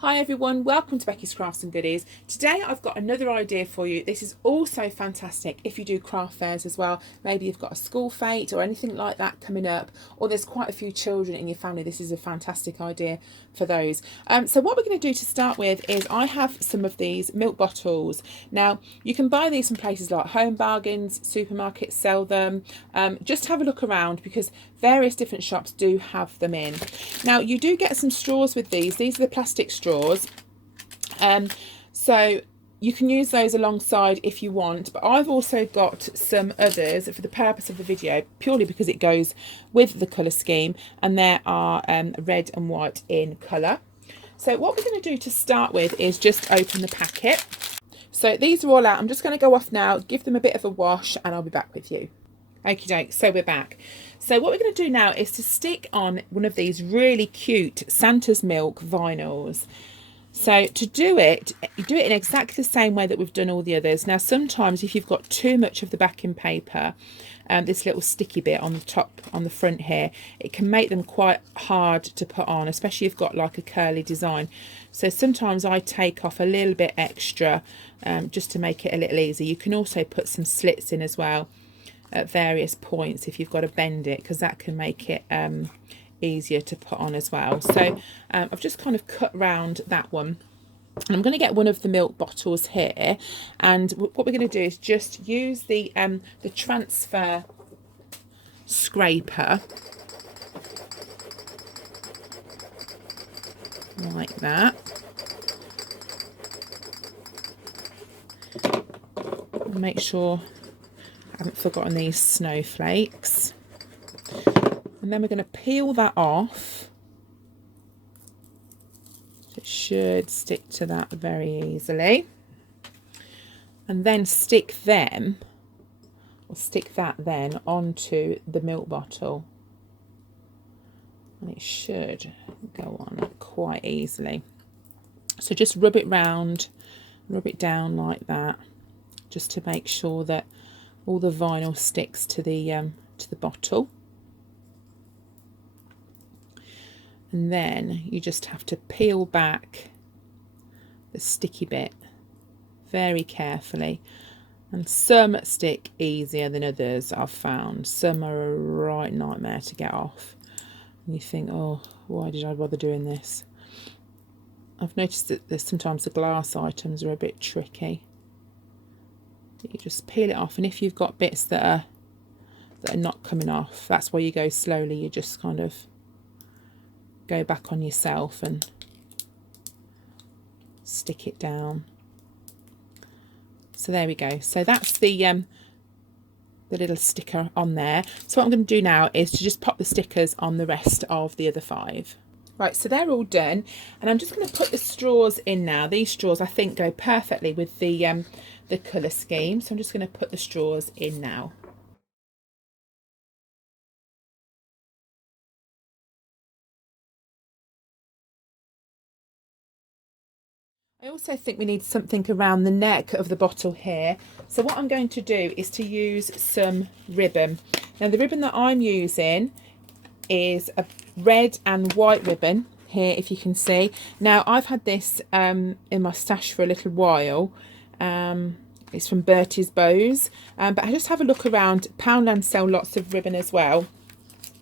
Hi everyone, welcome to Becky's Crafts and Goodies. Today I've got another idea for you. This is also fantastic if you do craft fairs as well. Maybe you've got a school fete or anything like that coming up, or there's quite a few children in your family. This is a fantastic idea for those. So what we're going to do to start with is I have some of these milk bottles. Now you can buy these from places like Home Bargains, supermarkets sell them. Just have a look around because various different shops do have them in. Now you do get some straws with these. These are the plastic straws. So you can use those alongside if you want, but I've also got some others for the purpose of the video, purely because it goes with the colour scheme, and there are red and white in colour. So what we're going to do to start with is just open the packet. So these are all out. I'm just going to go off now, give them a bit of a wash, and I'll be back with you. Okie doke, so we're back. So what we're going to do now is to stick on one of these really cute Santa's Milk vinyls. So to do it, you do it in exactly the same way that we've done all the others. Now sometimes if you've got too much of the backing paper, this little sticky bit on the top, on the front here, it can make them quite hard to put on, especially if you've got like a curly design. So sometimes I take off a little bit extra just to make it a little easier. You can also put some slits in as well at various points if you've got to bend it, because that can make it easier to put on as well. So I've just kind of cut round that one, and I'm going to get one of the milk bottles here, and what we're going to do is just use the transfer scraper like that. Make sure I haven't forgotten these snowflakes, and then we're going to peel that off. It should stick to that very easily, and then stick that then onto the milk bottle, and it should go on quite easily. So just rub it round, rub it down like that, just to make sure that all the vinyl sticks to the bottle. And then you just have to peel back the sticky bit very carefully, and some stick easier than others. I've found some are a right nightmare to get off, and you think, oh, why did I bother doing this? I've noticed that sometimes the glass items are a bit tricky. You just peel it off, and if you've got bits that are not coming off, that's why you go slowly. You just kind of go back on yourself and stick it down. So there we go. So that's the little sticker on there. So what I'm going to do now is to just pop the stickers on the rest of the other 5. Right, so they're all done, and I'm just going to put the straws in now. These straws I think go perfectly with the colour scheme, so I'm just going to put the straws in now. I also think we need something around the neck of the bottle here. So what I'm going to do is to use some ribbon. Now the ribbon that I'm using is a red and white ribbon here, if you can see. Now I've had this in my stash for a little while. It's from Bertie's Bows, but I just have a look around. Poundland sell lots of ribbon as well,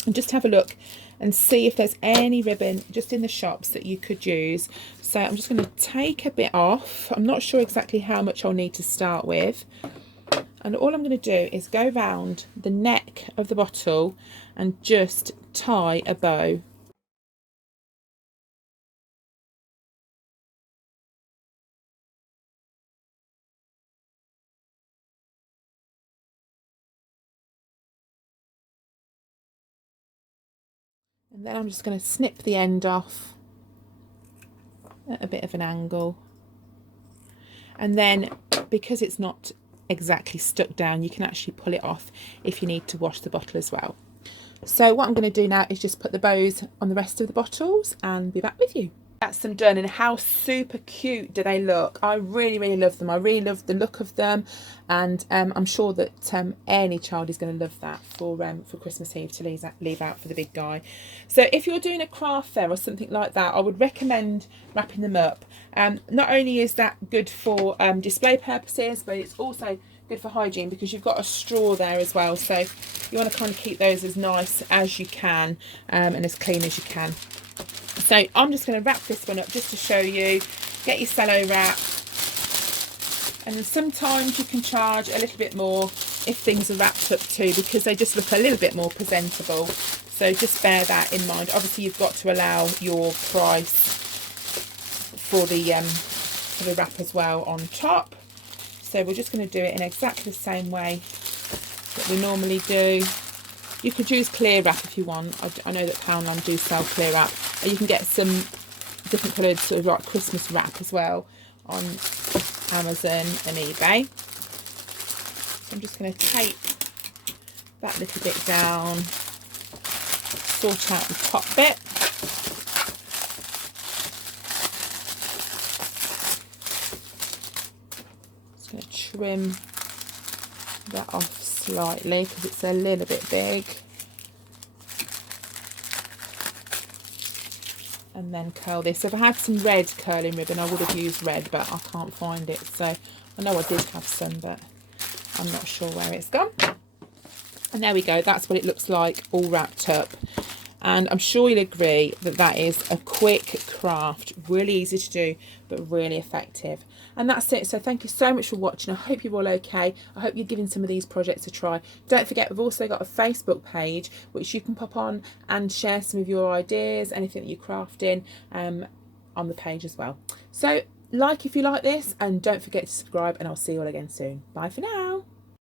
and just have a look and see if there's any ribbon just in the shops that you could use. So I'm just going to take a bit off. I'm not sure exactly how much I'll need to start with, and all I'm going to do is go round the neck of the bottle and just tie a bow. And then I'm just going to snip the end off at a bit of an angle. And then, because it's not exactly stuck down, you can actually pull it off if you need to wash the bottle as well. So what I'm going to do now is just put the bows on the rest of the bottles and be back with you. That's them done, and how super cute do they look. I really love them. I really love the look of them, and I'm sure that any child is going to love that for Christmas Eve to leave out for the big guy. So if you're doing a craft fair or something like that, I would recommend wrapping them up. Not only is that good for display purposes, but it's also good for hygiene because you've got a straw there as well, so you want to kind of keep those as nice as you can and as clean as you can. So I'm just going to wrap this one up just to show you. Get your cello wrap, and then sometimes you can charge a little bit more if things are wrapped up too, because they just look a little bit more presentable. So just bear that in mind. Obviously you've got to allow your price for the wrap as well on top. So we're just going to do it in exactly the same way that we normally do. You could use clear wrap if you want. I know that Poundland do sell clear wrap, and you can get some different coloured sort of like Christmas wrap as well on Amazon and eBay. So I'm just going to tape that little bit down, sort out the top bit. Just going to trim that off slightly because it's a little bit big, and then curl this. So if I had some red curling ribbon, I would have used red, but I can't find it. So I know I did have some, but I'm not sure where it's gone. And there we go, that's what it looks like all wrapped up. And I'm sure you'll agree that that is a quick craft, really easy to do, but really effective. And that's it. So thank you so much for watching. I hope you're all okay. I hope you're giving some of these projects a try. Don't forget, we've also got a Facebook page, which you can pop on and share some of your ideas, anything that you're crafting on the page as well. So like if you like this, and don't forget to subscribe, and I'll see you all again soon. Bye for now.